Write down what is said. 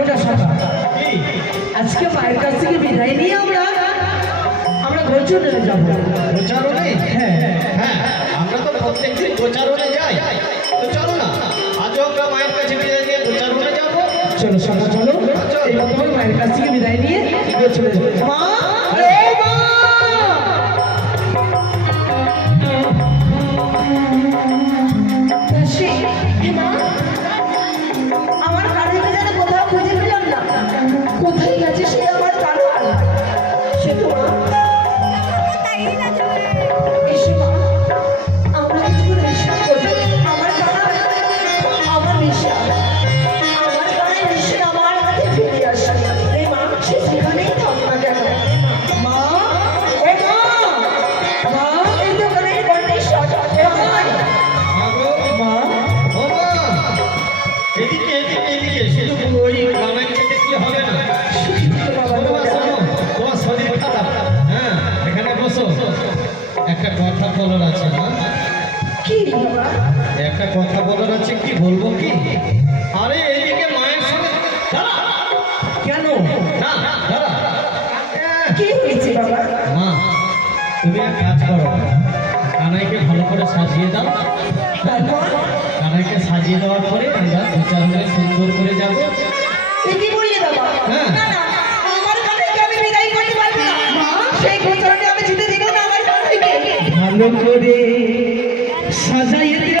চলো না সকা, আজকে মায়ের কাছ থেকে বিদায় নিয়ে আমরা গোচরণে যাবো। গোচারণে? হ্যাঁ হ্যাঁ, আমরা তো প্রত্যেকদিন গোচারণে যাই। তো চলো না, আজও আমরা মায়ের কাছে বিদায় নিয়ে গোচারণে যাবো। চলো সকা, চলো এইবার তোমার মায়ের কাছ থেকে বিদায় নিয়ে চলে যাবো। মা, আমার কানের যেন কোথাও খুঁজে পেলাম না, কোথায় গেছে সে আমার কান? সে তো এসে মা, আমরা কিছু করে বিশ্বাস করবো। আমার কানা, আমার বিশ্বাস, আমার কানায় নিশ্চয়ই আমার কাছে ফিরে আসে। এই মা, সে সেখানেই থাক না কেন। মা, ও মা, মা, এই দোকানের বন্ডের সাজা হয়। মা, ও মা, এদিকে এদিকে এদিকে, শুধু ওই গানের খেতে কি হবে না? শোনো মা, শোনো, তোমার শরীর খারাপ। হ্যাঁ, এখানে বসো। একটা কথা বলার আছে না? কি বাবা? একটা কথা বলার আছে, কি বলবো কি? আরে এইদিকে মায়ের সঙ্গে দাঁড়া। কেন? না, দাঁড়া। কি হয়েছে বাবা? মা, তুমি এক কাজ করো, কানাইকে ভালো করে সাজিয়ে দাও। তারপর কানাইকে সাজিয়ে দেওয়ার পরে আমরা গোচারণে সুন্দর করে যাব। তুই কি বললি বাবা? হ্যাঁ। না না, আমার কানাইকে আমি বিদায় করতে পারবো না। মা, সেই গোচরণে আমি যেতে দেবো না আমার কানাইকে। ভালো করে সাজাই